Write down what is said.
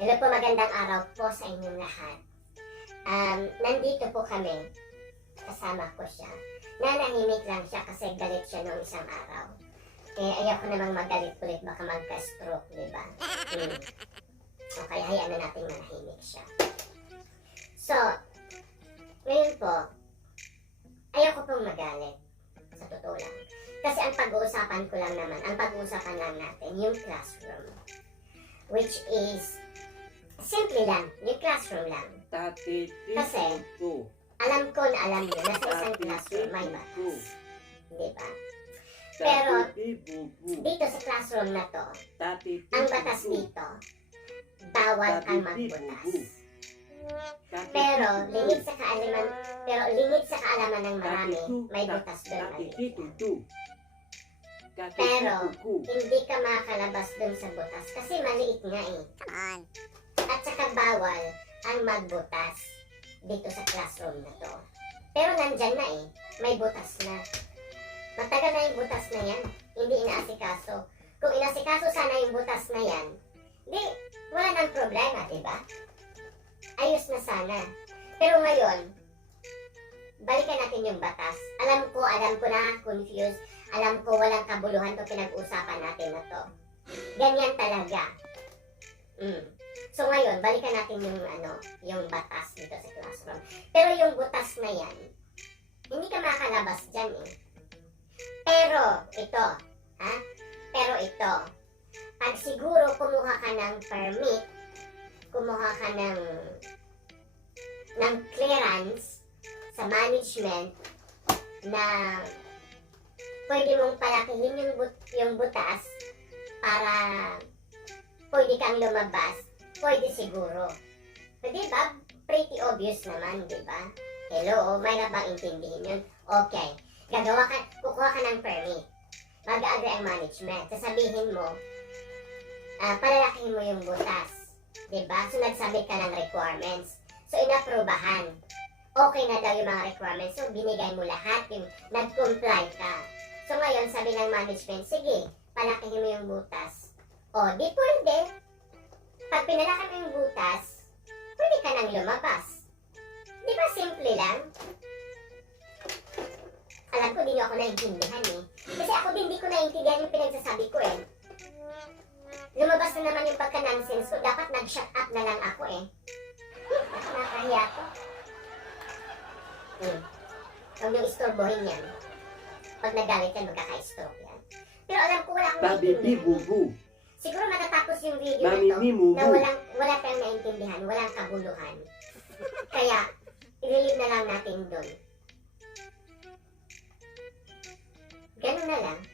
Hello po, magandang araw po sa inyong lahat. Nandito po kami, kasama ko siya. Nanahimik lang siya kasi galit siya noong isang araw. Ayaw ko namang magalit ulit, baka magka-stroke, di ba? Okay, hayaan na natin manahimik siya. So, ngayon po, ayaw ko pong magalit, sa totoo lang. Kasi ang pag-uusapan ko lang naman, ang pag-uusapan lang natin, yung classroom. Which is, simple lang, yung classroom lang. Kasi, alam ko na alam nyo na sa isang classroom may batas. Diba? Pero, dito sa classroom na to, ang batas dito, bawal kang magbutas. Pero, lingid sa kaalaman ng marami, may butas doon maliit. Pero, hindi ka makakalabas doon sa butas kasi maliit nga eh. At saka bawal ang magbutas dito sa classroom na to. Pero nandyan na eh, may butas na. Matagal na yung butas na yan, hindi inaasikaso. Kung inasikaso sana yung butas na yan, di, wala nang problema, diba? Ayos na sana. Pero ngayon, balikan natin yung batas. Alam ko na, confused. Alam ko walang kabuluhan to pinag-usapan natin na to. Ganyan talaga. So ngayon, balikan natin yung batas dito sa classroom. Pero yung butas na yan, hindi ka makalabas dyan eh. Pero ito, pag siguro kumuha ka ng permit, kumuha ka ng clearance sa management na pwede mong palakihin yung butas para pwede kang lumabas, pwede siguro. So, diba? Pretty obvious naman, diba? Hello, may na bang intindihin yun? Okay. Kukuha ka ng permit. Mag-agree ang management. Sasabihin mo, palalakihin mo yung butas. Diba? So, nagsabit ka ng requirements. So, inaprobahan. Okay na daw yung mga requirements. So, binigay mo lahat. Yung nag-comply ka. So, ngayon, sabi ng management, sige, palakihin mo yung butas. O, di pwede. Pag pinalaki mo yung butas, pwede ka nang lumabas. Di ba simple lang? Alam ko, di nyo ako naiintindihan eh. Kasi ako din di ko naiintindihan yung pinagsasabi ko eh. Lumabas na naman yung pagka-nonsense ko. Dapat nag-shut up na lang ako eh. Nakakahiya ko. Huwag yung istorbohin yan. Pag nagalit yan, magkaka-stroke yan. Pero alam ko wala akong naiintindihan. Siguro matatapos yung video na to na wala tayong naintindihan, walang kabuluhan. Kaya, i-relieve na lang natin doon. Ganun na lang.